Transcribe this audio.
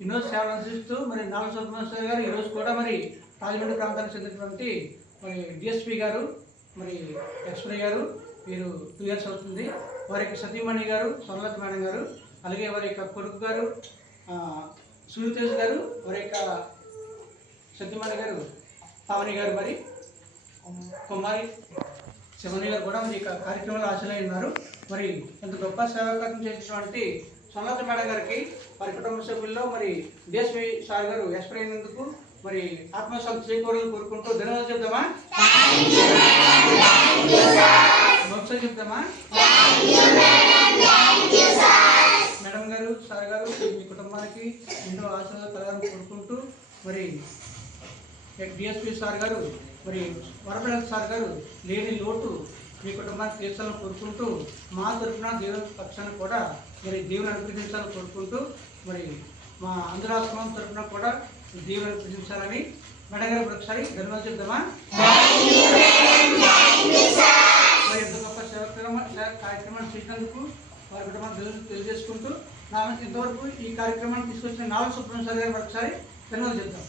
ఎన్నో సేవలు అందిస్తూ మరి నాలుగు సుబ్రహ్మణ్య గారు ఈరోజు కూడా మరి రాజమండ్రి ప్రాంతానికి చెందినటువంటి మరి డిఎస్పీ గారు మరి ఎక్స్ప్రే గారు వీరు 2 years అవుతుంది. వారి యొక్క సతీమణి గారు సొనలత మేడం గారు, అలాగే వారి యొక్క కొడుకు గారు సూర్యతేజ్ గారు, వారి యొక్క సతీమణి గారు పావని గారు, మరి కుమారి శివని గారు కూడా మరి కార్యక్రమంలో హాజరై ఉన్నారు. మరి ఇంత గొప్ప సేవకార్యం చేసినటువంటి సొనలత మేడం గారికి వారి కుటుంబ సభ్యుల్లో మరి డిఎస్పీ సార్ గారు ఎక్స్ప్రెస్ అయినందుకు మరి ఆత్మశాంతి చేకూరాలని కోరుకుంటూ ధన్యవాదాలు చెప్తామా, ఒకసారి చెప్తామా. మేడం గారు సార్ గారు మీ కుటుంబానికి ఎన్నో ఆశలు కలగాలని కోరుకుంటూ మరి డిఎస్పీ సార్ గారు మరి వరప్రసాద్ సార్ గారు లేని లోటు మీ కుటుంబానికి తీర్చాలని కోరుకుంటూ మా తరఫున దేవుని పక్షాన్ని కూడా మరి దేవుని అనుగ్రహించాలని కోరుకుంటూ మరి మా ఆంధ్రాశ్రమం తరఫున కూడా దేవుని అనుగ్రహించాలని మేడం గారు ఒకసారి ధన్యవాదాలు చెప్తామా. మరి ఎంత గొప్ప కార్యక్రమాన్ని చేసినందుకు వారి కుటుంబాన్ని తెలియజేసుకుంటూ ఇంతవరకు ఈ కార్యక్రమాన్ని తీసుకొచ్చిన నాలుగు సుబ్రహ్మణ్య సార్ గారు ఒకసారి ధన్యవాదాలు చెప్తాం.